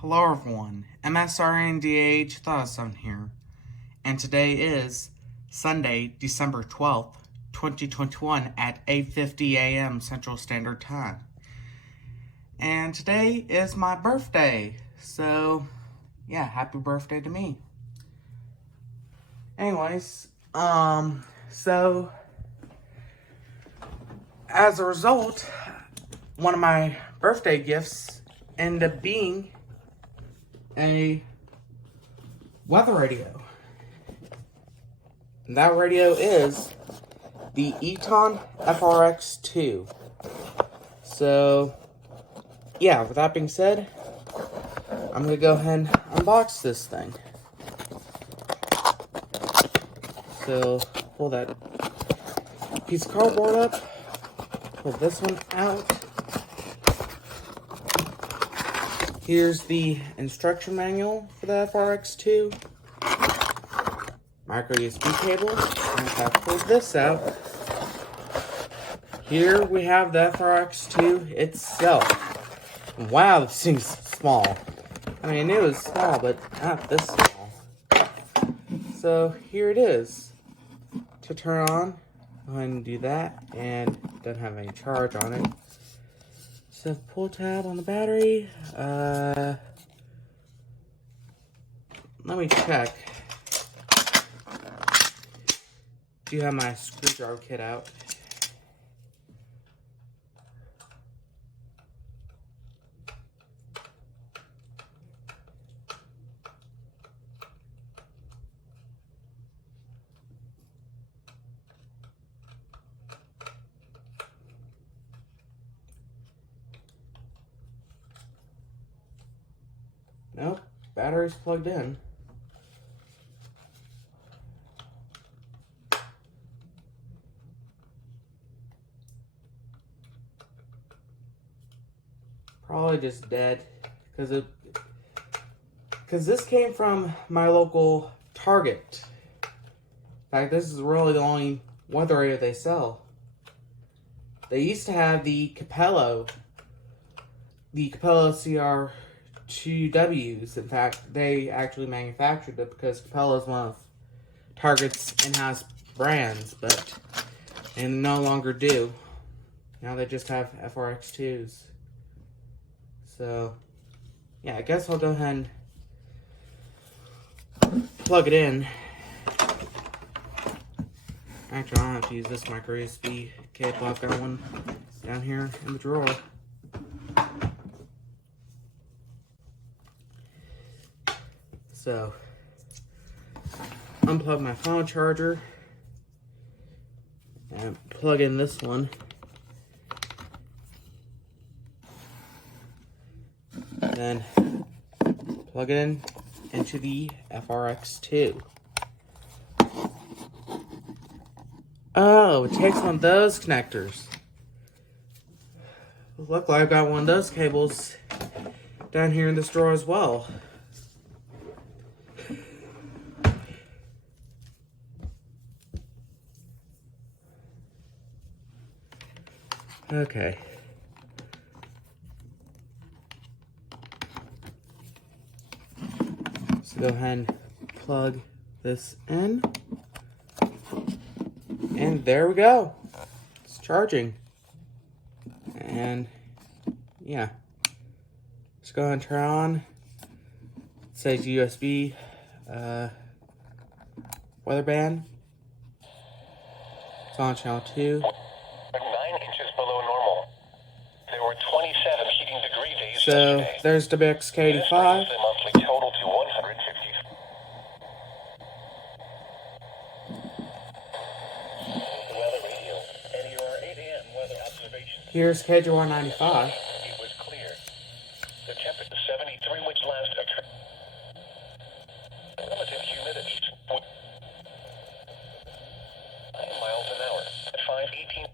Hello everyone, MSRNDA2007 here, and today is Sunday, December 12th, 2021 at 8:50 a.m. Central Standard Time. And today is my birthday, so yeah, happy birthday to me. Anyways, so as a result, one of my birthday gifts ended up being a weather radio. And that radio is the Eton FRX2. So, yeah, with that being said, I'm going to go ahead and unbox this thing. So, pull that piece of cardboard up, pull this one out. Here's the instruction manual for the FRX2. Micro USB cable. And if I pull this out, here we have the FRX2 itself. Wow, this thing's small. I mean, I knew it was small, but not this small. So here it is. To turn on, go ahead and do that, and doesn't have any charge on it. So pull tab on the battery. Let me check. Do you have my screwdriver kit out? Nope, battery's plugged in. Probably just dead, because this came from my local Target. In fact, this is really the only weather radio they sell. They used to have the Capello CR2Ws. In fact, they actually manufactured it because Capello is one of Target's in-house brands, but they no longer do. Now they just have FRX2s. So, yeah, I guess I'll go ahead and plug it in. Actually, I don't have to use this micro USB cable. I've got one down here in the drawer. So, unplug my phone charger and plug in this one. Then plug it in into the FRX2. Oh, it takes one of those connectors. Luckily, I've got one of those cables down here in this drawer as well. Okay. So go ahead and plug this in. And there we go. It's charging. And yeah. Just go ahead and turn on. It says USB weather band. It's on channel 2. 9 inches below normal. There were 27 heating degree days So yesterday. there's WXK85. The monthly total to 150. Weather radio and your 8 a.m. weather observation. Here's KJ195. It was clear. The temperature 73, which last occurred. Relative humidity 9 miles an hour at 5:18.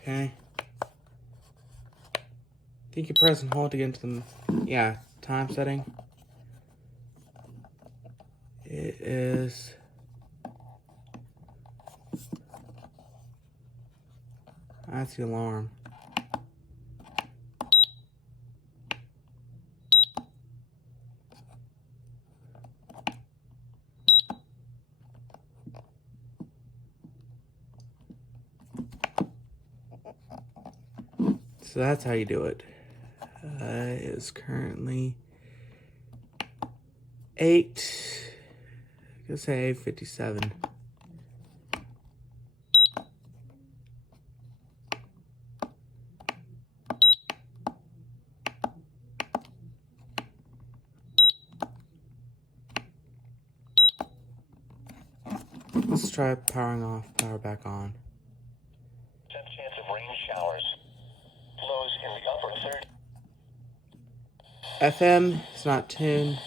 Okay. I think you press and hold to get into the, time setting. It is... That's the alarm. So that's how you do it. It is currently 8, I guess say 8:57. Let's try powering off, power back on. Chance of rain showers. Lows in the upper 30. FM is not tuned.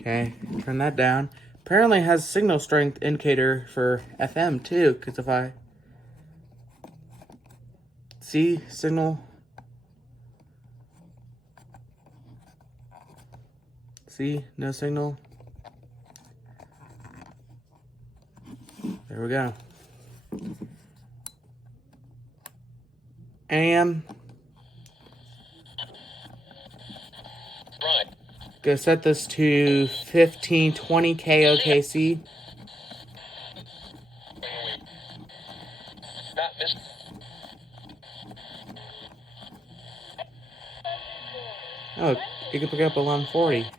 Okay, turn that down. Apparently it has signal strength indicator for FM too, because if I see signal, see no signal. There we go. AM. Right. Gonna set this to 1520 KOKC. Not this. Oh, you can pick up 1140.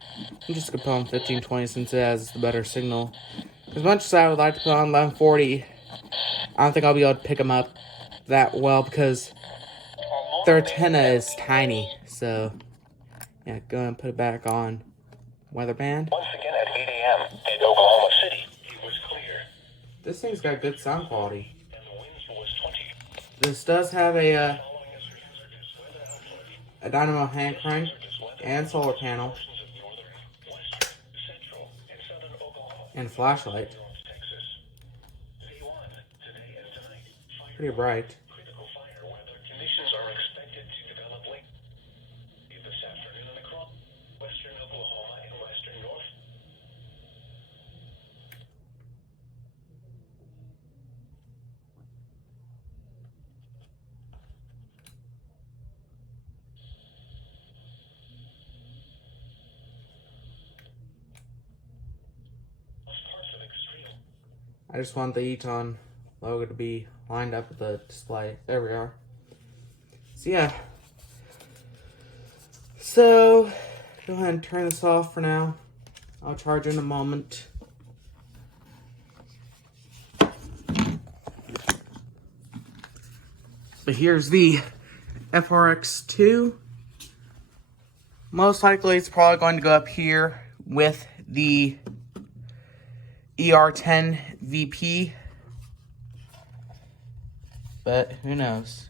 I'm just gonna put on 1520 since it has the better signal. As much as I would like to put on 1140, I don't think I'll be able to pick them up that well because their antenna is tiny. So, yeah, go ahead and put it back on weather band. Once again at 8 a.m. in Oklahoma City, it was clear. This thing's got good sound quality. And the winds was 20. This does have a dynamo hand crank and solar panel and flashlight. Pretty bright. Critical fire weather conditions are expected to develop late this afternoon across western Oklahoma and western North. I just want the Eton logo to be lined up with the display. There we are. So yeah. So go ahead and turn this off for now. I'll charge in a moment. But here's the FRX2. Most likely it's probably going to go up here with the ER10 VP. But who knows?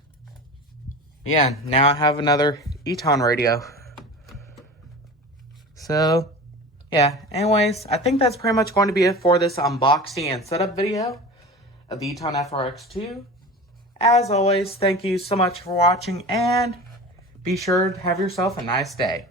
Yeah, now I have another Eton radio. So, yeah. Anyways, I think that's pretty much going to be it for this unboxing and setup video of the Eton FRX2. As always, thank you so much for watching, and be sure to have yourself a nice day.